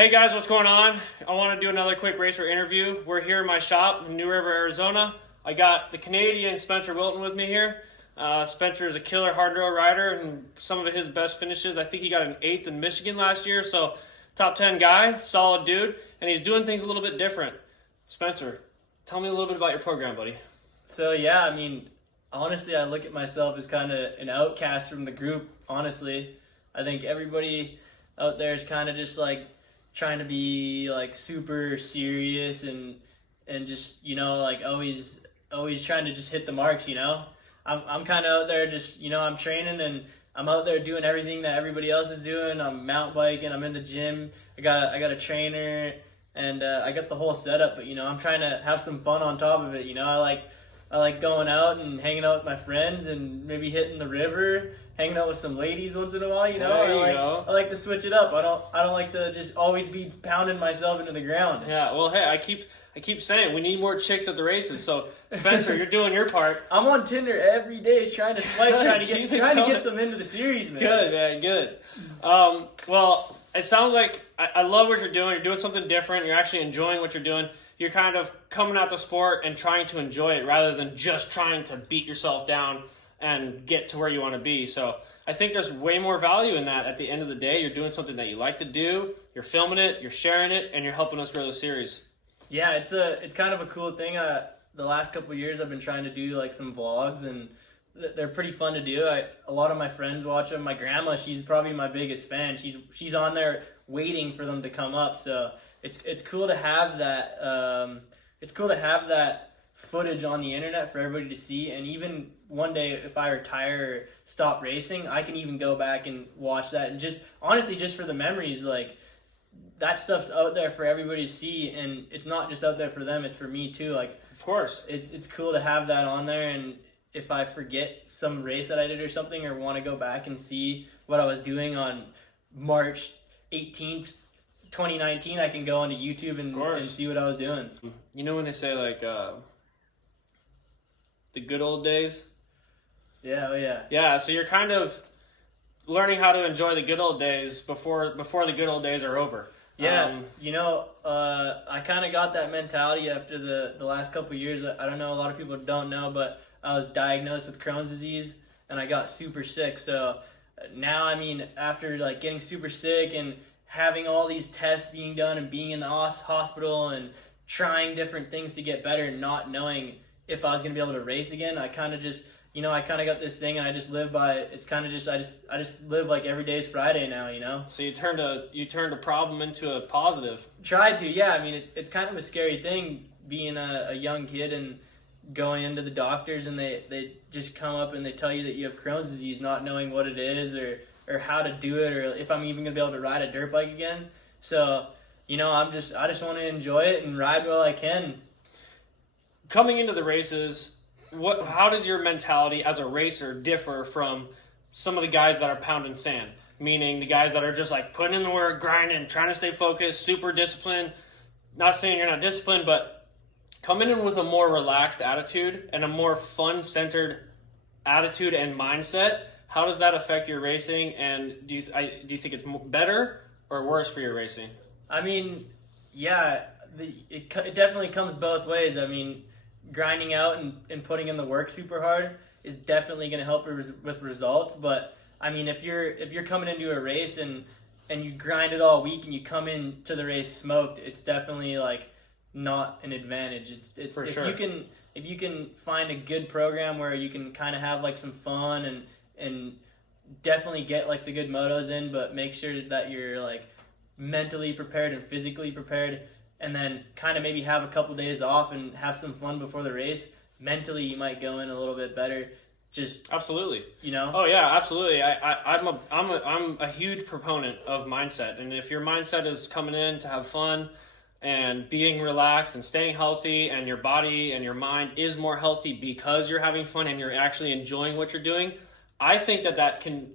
Hey guys, what's going on? I want to do another quick racer interview. We're here in my shop in New River, Arizona. I got the Canadian Spencer Wilton with me here. Spencer is a killer hard road rider, and some of his best finishes, I think he got an 8th in Michigan last year, so top 10 guy, solid dude, and he's doing things a little bit different. Spencer, tell me a little bit about your program, buddy. So yeah, I mean, honestly, I look at myself as kind of an outcast from the group, honestly. I think everybody out there is kind of just like trying to be like super serious and just, you know, like always trying to just hit the marks, you know. I'm kind of out there just, you know, I'm training and I'm out there doing everything that everybody else is doing. I'm mountain biking, I'm in the gym, I got a trainer, and I got the whole setup, but you know, I'm trying to have some fun on top of it, you know. I like going out and hanging out with my friends and maybe hitting the river, hanging out with some ladies once in a while, you know. I like to switch it up. I don't like to just always be pounding myself into the ground. Yeah, well, hey, I keep saying we need more chicks at the races. So Spencer, you're doing your part. I'm on Tinder every day trying to swipe, trying to get some into the series, man. Good, man, good. Well, it sounds like I love what you're doing. You're doing something different. You're actually enjoying what you're doing. You're kind of coming at the sport and trying to enjoy it rather than just trying to beat yourself down and get to where you want to be. So I think there's way more value in that. At the end of the day, you're doing something that you like to do, you're filming it, you're sharing it, and you're helping us grow the series. Yeah, it's kind of a cool thing. The last couple of years I've been trying to do like some vlogs, and they're pretty fun to do. A lot of my friends watch them. My grandma, she's probably my biggest fan. She's on there waiting for them to come up. So it's cool to have that. It's cool to have that footage on the internet for everybody to see. And even one day, if I retire or stop racing, I can even go back and watch that. And just honestly, just for the memories, like that stuff's out there for everybody to see. And it's not just out there for them; it's for me too. Like, of course, it's cool to have that on there. And if I forget some race that I did or something, or want to go back and see what I was doing on March 18th, 2019, I can go onto YouTube and see what I was doing. You know when they say like the good old days? Yeah, oh yeah. Yeah, so you're kind of learning how to enjoy the good old days before the good old days are over. Yeah, you know, I kind of got that mentality after the last couple of years. I don't know, a lot of people don't know, but I was diagnosed with Crohn's disease and I got super sick. So now, I mean, after like getting super sick and having all these tests being done and being in the hospital and trying different things to get better and not knowing if I was going to be able to race again, I kind of just, you know, I kind of got this thing and I just live by it. It's kind of just, I just live like every day is Friday now, you know? So you turned a problem into a positive. Tried to, yeah. I mean, it's kind of a scary thing being a young kid and going into the doctors and they just come up and they tell you that you have Crohn's disease, not knowing what it is or how to do it, or if I'm even gonna be able to ride a dirt bike again. So, you know, I just want to enjoy it and ride while I can. Coming into the races, how does your mentality as a racer differ from some of the guys that are pounding sand? Meaning the guys that are just like putting in the work, grinding, trying to stay focused, super disciplined. Not saying you're not disciplined, but coming in with a more relaxed attitude and a more fun-centered attitude and mindset. How does that affect your racing, and do you think it's better or worse for your racing? I mean, yeah, it definitely comes both ways. I mean, grinding out and putting in the work super hard is definitely going to help with results. But I mean, if you're coming into a race and you grind it all week and you come into the race smoked, it's definitely like not an advantage. It's for if sure. if you can find a good program where you can kind of have like some fun and definitely get like the good motos in, but make sure that you're like mentally prepared and physically prepared, and then kind of maybe have a couple days off and have some fun before the race. Mentally, you might go in a little bit better. Just absolutely, you know. Oh yeah, absolutely. I'm a huge proponent of mindset, and if your mindset is coming in to have fun and being relaxed and staying healthy, and your body and your mind is more healthy because you're having fun and you're actually enjoying what you're doing, I think that can,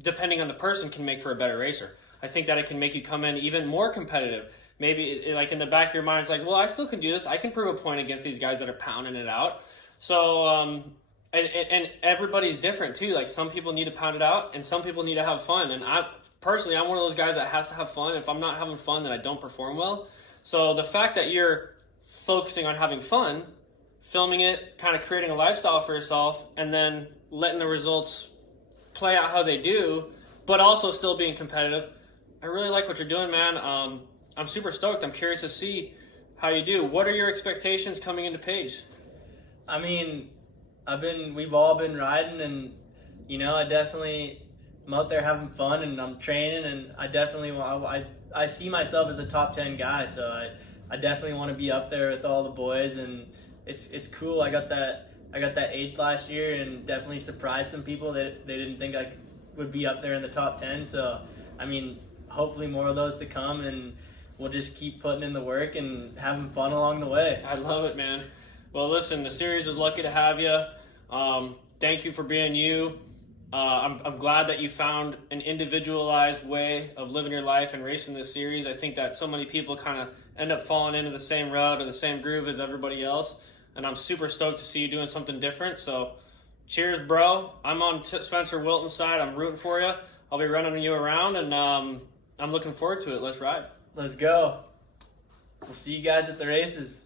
depending on the person, can make for a better racer. I think that it can make you come in even more competitive. Maybe like in the back of your mind, it's like, well, I still can do this. I can prove a point against these guys that are pounding it out. So, and everybody's different too. Like some people need to pound it out and some people need to have fun. And personally, I'm one of those guys that has to have fun. If I'm not having fun, then I don't perform well. So the fact that you're focusing on having fun, filming it, kind of creating a lifestyle for yourself, and then letting the results play out how they do, but also still being competitive. I really like what you're doing, man. I'm super stoked. I'm curious to see how you do. What are your expectations coming into Page? I mean, we've all been riding, and I'm out there having fun, and I'm training, and I see myself as a top 10 guy, so I definitely want to be up there with all the boys, and it's cool. I got that 8th last year, and definitely surprised some people that they didn't think I would be up there in the top 10. So I mean, hopefully more of those to come, and we'll just keep putting in the work and having fun along the way. I love it, man. Well, listen, the series is lucky to have you. Thank you for being you. I'm glad that you found an individualized way of living your life and racing this series. I think that so many people kind of end up falling into the same route or the same groove as everybody else. And I'm super stoked to see you doing something different. So cheers, bro. I'm on Spencer Wilton's side. I'm rooting for you. I'll be running you around, and I'm looking forward to it. Let's ride. Let's go. We'll see you guys at the races.